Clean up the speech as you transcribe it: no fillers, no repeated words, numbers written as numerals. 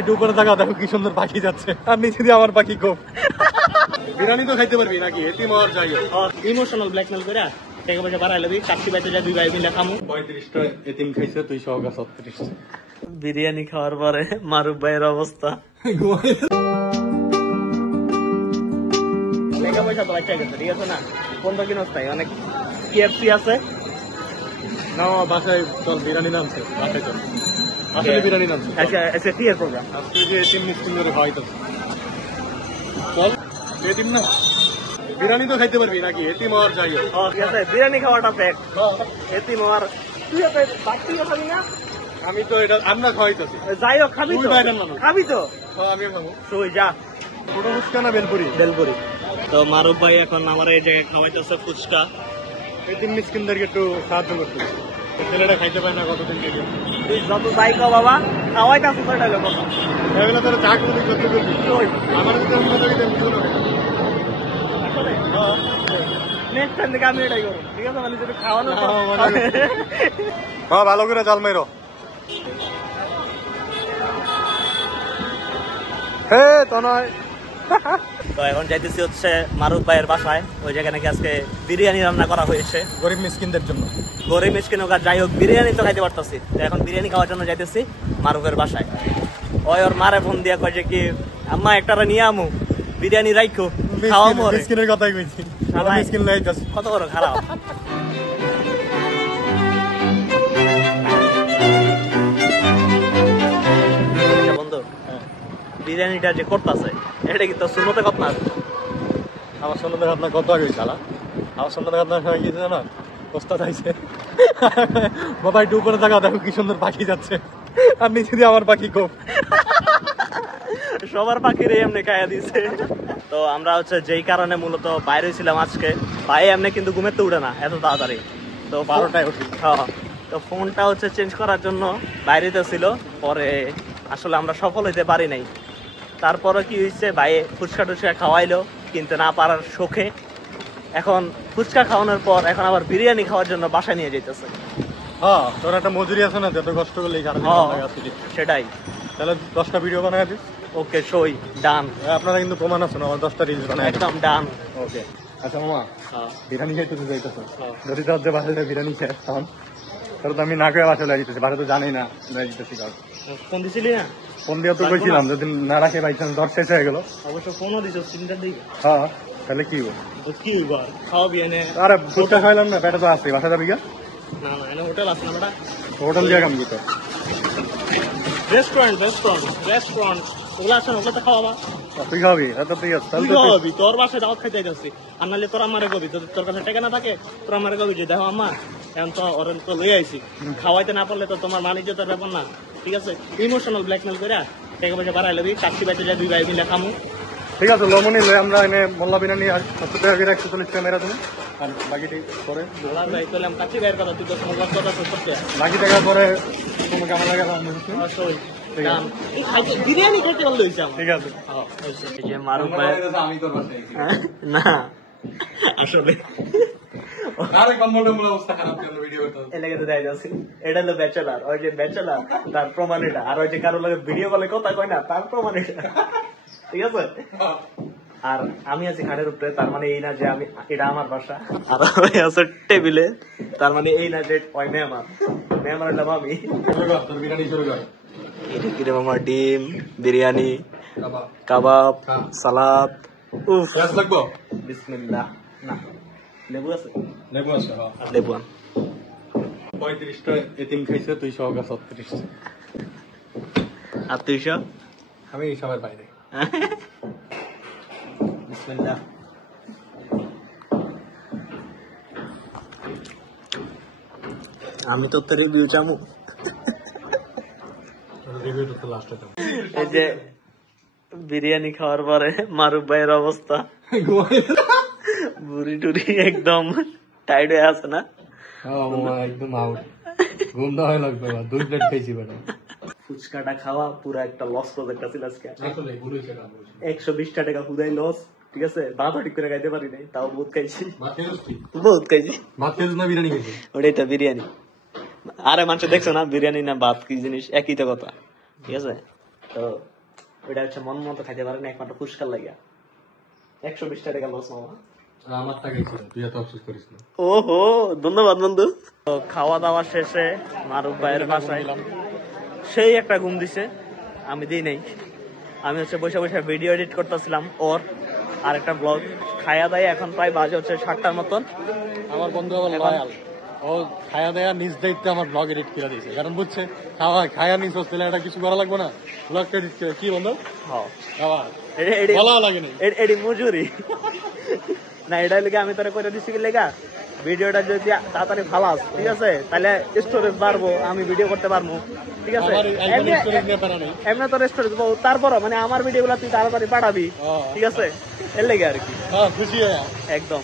উপরে থাকা দেখো কি সুন্দর পাখি যাচ্ছে আর নিচে দিয়ে আমার পাখি খুব বিরিয়ানি তো খাইতে পারবি নাকি এটি মার যাই ইমোশনাল ব্ল্যাকমেল করে টাকা পয়সা বাড়াই লবি চাকরি পাইতে যা দুই ভাই মিলে খামু 35টা এতিম খাইছে তুই সহগা 36 বিরিয়ানি খাওয়ার পরে মারুফ ভাইয়ের অবস্থা টাকা পয়সা তো বাচ্চা গেছে ঠিক আছে না কোন তো কিনস তাই অনেক কেএফসি আছে না বাসায় চল বিরিয়ানি নামছে বাসায় চল আসলে বিরিয়ানি নামছে আচ্ছা আচ্ছা ঠিক আছে প্রোগ্রাম আজকে যে এতিম মিসকিন করে খাওয়াইতেছে চল এতিম না বিরিয়ানি তো খাইতে পারবি নাকি এতিম আর যাই ঠিক আছে বিরিয়ানি খাওয়াটা ফ্যাক্ট এতিম আর তুই ওকে বাকি খাবি না আমি তো এটা আমরা খাওয়াইতেছি যাই হোক খাবি তো খাবি তো আমিও খাবো তুই যা ছোট ফুচকা না বেলপুরি বেলপুরি তো মারুফ ভাই এখন আমার এই জায়গায় খাওয়াইতেছে ফুচকা এতিম মিসকিনদেরকে একটু সাহায্য করতে ছেলেটা খাইতে পায় না কতদিন থেকে তুই যত যাই কো বাবা খাওয়াইতেছে তো এটা কথা এগুলো তোর চা করে করতে করবি আমার যদি আমি কথা দিতে বুঝলো না নেক্সট টাইম থেকে আমি এটাই করবো ঠিক আছে মানে যদি খাওয়ানো হ্যাঁ ভালো করে জাল মেরো হে তো নয় তো এখন যাইতেছি হচ্ছে মারুফ ভাইয়ের বাসায় ওই জায়গায় নাকি আজকে বিরিয়ানি রান্না করা হয়েছে গরিব মিসকিনদের জন্য গরিব মিসকিন হোক আর যাই হোক বিরিয়ানি তো খাইতে পারতেছি তো এখন বিরিয়ানি খাওয়ার জন্য যাইতেছি মারুফের বাসায় ওই ওর মারে ফোন দিয়া কয় যে কি আম্মা একটারা নিয়ে আমু বিরিয়ানি রাখো খাওয়া মরে মিসকিনের কথাই কইছি মিসকিন লাইতাছে কত বড় খারাপ বন্ধু বিরিয়ানিটা যে করতেছে এটা কি তো শুনতে কথা না আমার সন্ধ্যা আপনার কত আগে চালা আমার সন্ধ্যা আপনার সবাই গিয়েছে না ওস্তাদ আইছে বাবা একটু উপরে থাকা দেখো কি সুন্দর পাখি যাচ্ছে আর নিচে দিয়ে আমার পাখি খুব সবার পাখির এমনি খাইয়া দিছে তো আমরা হচ্ছে যেই কারণে মূলত বাইরে ছিলাম আজকে পায়ে এমনি কিন্তু ঘুমের তো উঠে না এত তাড়াতাড়ি তো 12টায় উঠি হ্যাঁ তো ফোনটা হচ্ছে চেঞ্জ করার জন্য বাইরেতে ছিল পরে আসলে আমরা সফল হইতে পারি নাই তারপরে কি হয়েছে ভাই ফুচকা টুচকা খাওয়াইলো কিন্তু না পারার শোকে এখন ফুচকা খাওয়ানোর পর এখন আবার বিরিয়ানি খাওয়ার জন্য বাসায় নিয়ে যেতেছে হ্যাঁ তোর একটা মজুরি আছে না যত কষ্ট করলে এই কারণে সেটাই তাহলে 10টা ভিডিও বানায় দিস ওকে সই ডান আপনারা কিন্তু প্রমাণ আছে না আমার 10টা রিলস বানায় একদম ডান ওকে আচ্ছা মামা বিরিয়ানি খাইতে তো যাইতেছ যদি তোর যে বাসায় বিরিয়ানি খেয়ে তখন তোর তো আমি না করে বাসায় লাগিতেছি বাসা তো জানি না লাগিতেছি কারণ ফোন দিছিলি না ফোন দিয়ে তো কইছিলাম যদি না রাখে বাই চান্স দর শেষ হয়ে গেল অবশ্য ফোনও দিছ সিলিন্ডার দিই হ্যাঁ তাহলে কি কি হইব খাওয়াবি এনে আরে ফুচকা খাইলাম না পেটে তো আছে বাসা যাবি গা না না এনে হোটেল আছে না বেটা হোটেল দিয়ে কাম দিতে রেস্টুরেন্ট ওগুলো আছে না ওগুলো তো খাওয়াবা তুই খাবি আচ্ছা ঠিক আছে তুই খাওয়াবি তোর বাসায় দাওয়াত খাইতে যাচ্ছি আর নাহলে তোর আমারে কবি তোর কাছে টাকা না থাকে তোর আমারে কবি যে দেখো আম্মা এখন তো ওর তো লই আইছি খাওয়াইতে না পারলে তো তোমার মানিজ্য তোর ব্যাপার না ঠিক আছে ইমোশনাল ব্ল্যাকমেল করে টাকা পয়সা বাড়াই লবি চাকরি পাইতে যা দুই ভাই মিলে খামু ঠিক আছে লমনি লই আমরা এনে মোল্লা বিরিয়ানি আর 70 টাকা করে 140 টাকা মেরা তুমি আর বাকিটি পরে ভাই তাহলে আমি কাছে বের কথা তুই তো সময় কথা করতে বাকি টাকা পরে কোনো কেমন লাগে অবশ্যই বিরিয়ানি খেতে ভালো হয়েছে ঠিক আছে যে মারুফ ভাই আমি তোর বাসায় না আসলে আরে কম্বলটা অবস্থা খারাপ করে ভিডিও করতে এলাকায় তো দেখা যাচ্ছে এটা হলো ব্যাচেলার ওই যে ব্যাচেলার তার প্রমাণ এটা আর ওই যে কারো লাগে ভিডিও কলে কথা কয় না তার প্রমাণ এটা ঠিক আছে আর আমি আছি খাটের উপরে তার মানে এই না যে আমি এটা আমার বাসা আর ওই আছে টেবিলে তার মানে এই না যে ওই মেহমান হলাম আমি তোর বিরিয়ানি শুরু কর এটা কি রে মামা ডিম বিরিয়ানি কাবাব সালাদ উফ লাগবো বিসমিল্লাহ না লেবু আছে লেবু আছে লেবু আন 35টা এতিম খাইছে তুই সহগা 36 আর 200 আমি সবার বাইরে বিসমিল্লাহ আমি তো তোর রিভিউ চামু রিভিউটা তো লাস্টে দাও এই যে বিরিয়ানি খাওয়ার পরে মারুফ ভাইয়ের অবস্থা বুড়ি টুরি একদম টাইট হয়ে আছে না একদম আউট ঘুম দেওয়া লাগবে 2 প্লেট খাইছি বেটা ফুচকাটা খাওয়া পুরো একটা লস প্রজেক্ট আছে আজকে আসলে ভুলেছে না 120 টাকা পুরাই লস ঠিক আছে ভাত ঠিক করে খাইতে পারি নাই তাও বহুত খাইছি ভাত খাইছি না বিরিয়ানি খাইছি ওটাই তো বিরিয়ানি আরে মানুষ দেখছো না বিরিয়ানি না ভাত কি জিনিস একই তো কথা ঠিক আছে তো ওইটা হচ্ছে মন মতো খাইতে পারেন একমাত্র পুষ্কার লাগিয়া 120 টাকা লস মামা। আমার টাকা ছিল, তুই এত আফসোস করিস না। ওহো ধন্যবাদ বন্ধু। তো খাওয়া দাওয়া শেষে মারুফ ভাইয়ের বাসায় সেই একটা ঘুম দিছে, আমি দিই নাই। আমি হচ্ছে বসে বসে ভিডিও এডিট করতেছিলাম ওর আর একটা ব্লগ। খায়া দায় এখন প্রায় বাজে হচ্ছে 7টার মতন। আমার বন্ধু আবার লয়াল, ও খায়া দেয়া নিজ দায়িত্বে আমার ব্লগ এডিট করে দিয়েছে, কারণ বুঝছে খায়া নিজ হস্টেলে এটা কিছু করা লাগবে না, ব্লগ এডিট করে কি বন্ধু আবার বলা লাগে না। এডি মজুরি না, এটা লেগে আমি তোরা করে দিচ্ছি কি লেগা ভিডিওটা যদি তাড়াতাড়ি ফালাস, ঠিক আছে, তাহলে স্টোরেজ বাড়বো, আমি ভিডিও করতে পারবো, ঠিক আছে। আমার iPhone storage নিয়ে পারা নেই। এমনি তোর স্টোরেজ তারপরও মানে আমার ভিডিও গুলা তুই তাড়াতাড়ি পাঠাবি, ঠিক আছে, এর লেগে আর কি খুশি হয়ে একদম।